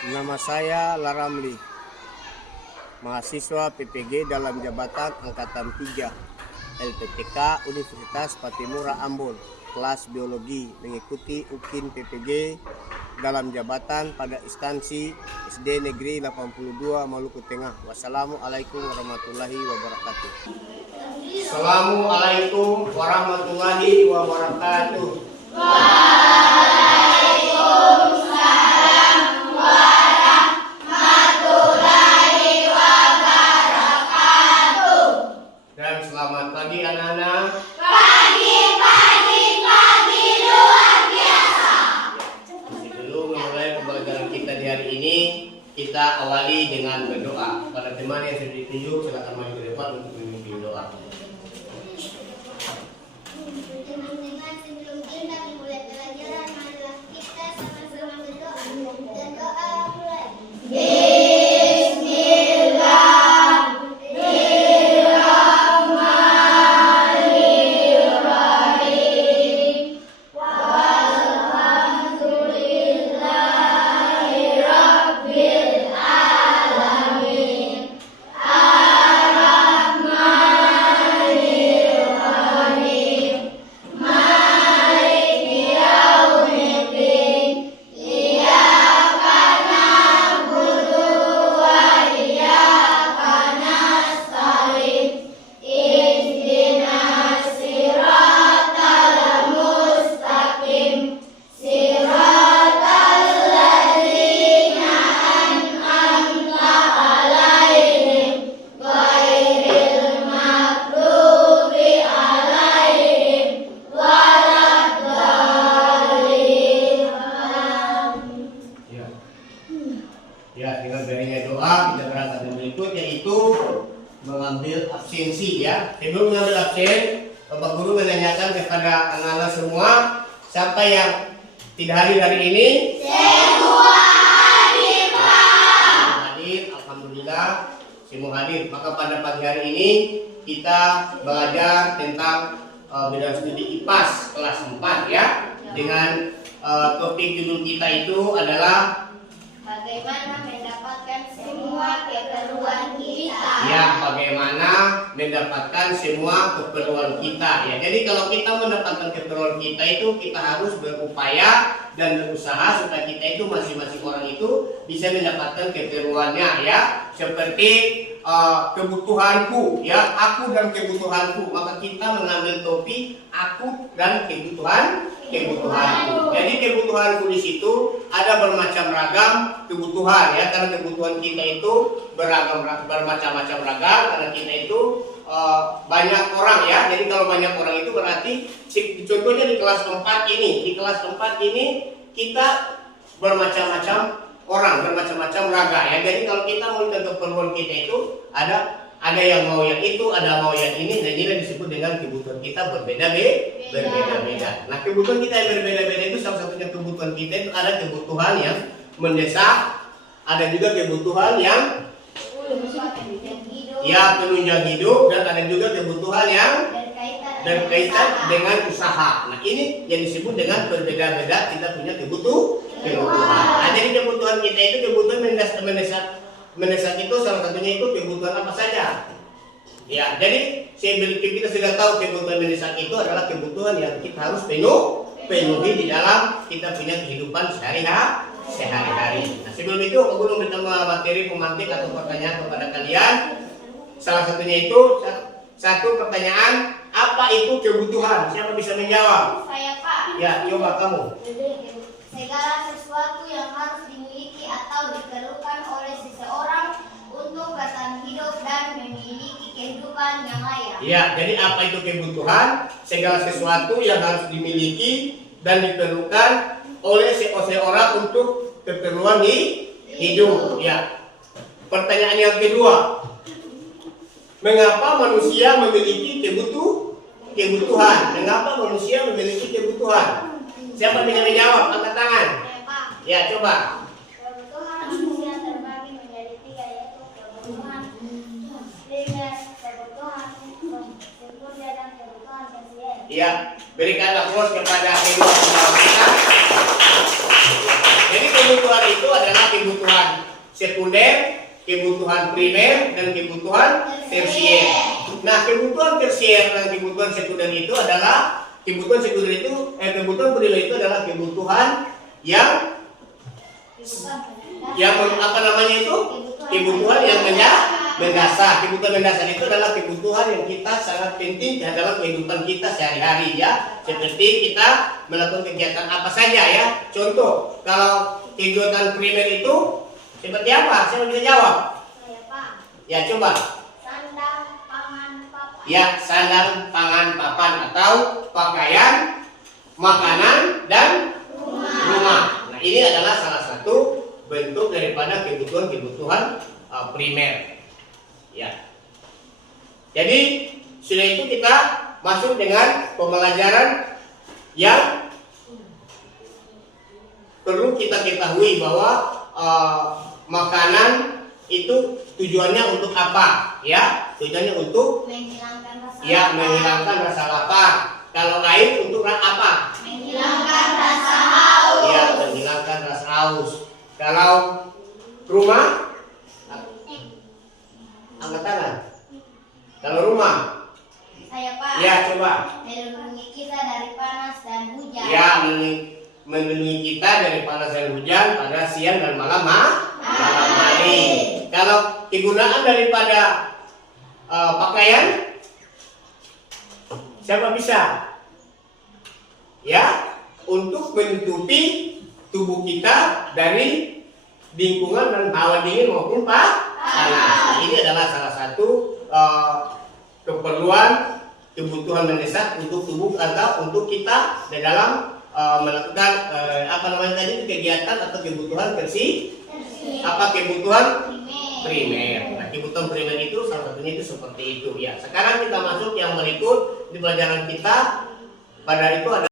Nama saya Laramli, mahasiswa PPG dalam jabatan Angkatan 3 LPTK Universitas Patimura Ambon, kelas biologi, mengikuti UKIN PPG dalam jabatan pada instansi SD Negeri 82 Maluku Tengah. Wassalamualaikum warahmatullahi wabarakatuh. Assalamualaikum warahmatullahi wabarakatuh. Dan selamat pagi anak-anak. Pagi luar biasa. Sebelum memulai pembelajaran kita di hari ini, kita awali dengan berdoa. Pada teman yang sudah ditunjuk, silakan maju ke depan untuk memimpin doa. Teman-teman, sebelum kita memulai pelajaran, marilah kita sama-sama berdoa. Dan doa mulai. Ya, dengan berinya doa kita berangkat yang berikut, yaitu mengambil absensi ya. Sebelum mengambil absen, Bapak Guru menanyakan kepada anak-anak semua, siapa yang tidak hadir hari ini? Semua hadir, Pak. Hadir, alhamdulillah semua hadir. Maka pada pagi hari ini kita belajar tentang bidang studi IPAS kelas 4 ya. Dengan topik judul kita itu adalah Bagaimana mendapatkan semua keperluan kita? ya, bagaimana mendapatkan semua keperluan kita ya. Jadi kalau kita mendapatkan keperluan kita itu, kita harus berupaya dan berusaha supaya kita itu masing-masing orang itu bisa mendapatkan keperluannya ya. Seperti kebutuhanku ya, aku dan kebutuhanku. Maka kita mengambil topik aku dan kebutuhanku. Jadi kebutuhanku di situ ada bermacam ragam kebutuhan ya, karena kebutuhan kita itu bermacam-macam ragam, karena kita itu banyak orang ya. Jadi kalau banyak orang itu berarti contohnya di kelas 4 ini, kita bermacam-macam orang, bermacam-macam raga ya. Jadi kalau kita melihat keperluan kita itu ada yang mau yang itu, ada mau yang ini, dan ini disebut dengan kebutuhan kita berbeda-beda. Nah, kebutuhan kita yang berbeda-beda itu salah satunya kebutuhan kita itu ada kebutuhan yang mendesak, ada juga kebutuhan yang ya penunjang hidup, dan ada juga kebutuhan yang berkaitan dengan usaha. Nah, ini yang disebut dengan berbeda-beda kita punya kebutuhan. Nah, jadi kebutuhan kita itu kebutuhan mendesak itu salah satunya itu kebutuhan apa saja. Ya, jadi kita sudah tahu kebutuhan mendesak itu adalah kebutuhan yang kita harus penuhi di dalam kita punya kehidupan sehari-hari. Nah, sebelum itu aku belum bertambah materi pemantik atau pertanyaan kepada kalian. Salah satunya itu satu pertanyaan, apa itu kebutuhan? Siapa bisa menjawab? Saya, Pak. Ya, coba kamu. Segala sesuatu yang harus dimiliki atau diperlukan oleh seseorang untuk bertahan hidup dan memiliki kehidupan yang layak. Ya, jadi apa itu kebutuhan? Segala sesuatu yang harus dimiliki dan diperlukan oleh seseorang untuk keperluan hidup. Ya. Pertanyaan yang kedua, mengapa manusia memiliki kebutuhan? Mengapa manusia memiliki kebutuhan? Siapa bisa menjawab? Angkat tangan. Ya, coba. Kebutuhan manusia terbagi menjadi 3, yaitu kebutuhan primer, kebutuhan sekunder, dan kebutuhan tersier. Ya, berikan applause kepada kedua penjawab kita. Jadi kebutuhan itu adalah kebutuhan sekunder, kebutuhan primer, dan kebutuhan tersier. Nah, kebutuhan tersier dan kebutuhan sekunder itu adalah kebutuhan primer itu adalah kebutuhan yang apa namanya itu? Kebutuhan yang mendasar. Kebutuhan mendasar itu adalah kebutuhan yang kita sangat penting dalam kehidupan kita sehari-hari ya. Seperti kita melakukan kegiatan apa saja ya. Contoh, kalau kegiatan primer itu seperti apa? Saya bisa jawab. Saya, Pak. Ya, coba. Sandang, pangan, papan. Ya, sandang, pangan, papan atau pakaian, makanan, dan rumah. Nah, ini adalah salah satu bentuk daripada kebutuhan primer. Ya. Jadi sudah itu kita masuk dengan pembelajaran yang perlu kita ketahui bahwa makanan itu tujuannya untuk apa? Ya, tujuannya untuk Menghilangkan rasa ya lapar. menghilangkan rasa lapar. Kalau air untuk apa? Menghilangkan rasa haus. Ya, menghilangkan rasa haus. Kalau rumah, angkat tangan. Kalau rumah, Saya, Pak. ya coba. Melindungi kita dari panas dan hujan. Ya, melindungi kita dari panas dan hujan pada siang dan malam hari. Kalau kegunaan daripada pakaian, siapa bisa? Ya, untuk menutupi tubuh kita dari lingkungan dan hawa dingin maupun panas. Ini adalah salah satu keperluan kebutuhan mendesak untuk tubuh atau untuk kita di dalam melakukan apa namanya tadi kegiatan atau kebutuhan kebutuhan primer. Nah, kebutuhan primer itu salah satunya itu seperti itu ya. Sekarang kita masuk yang berikut di pelajaran kita pada itu ada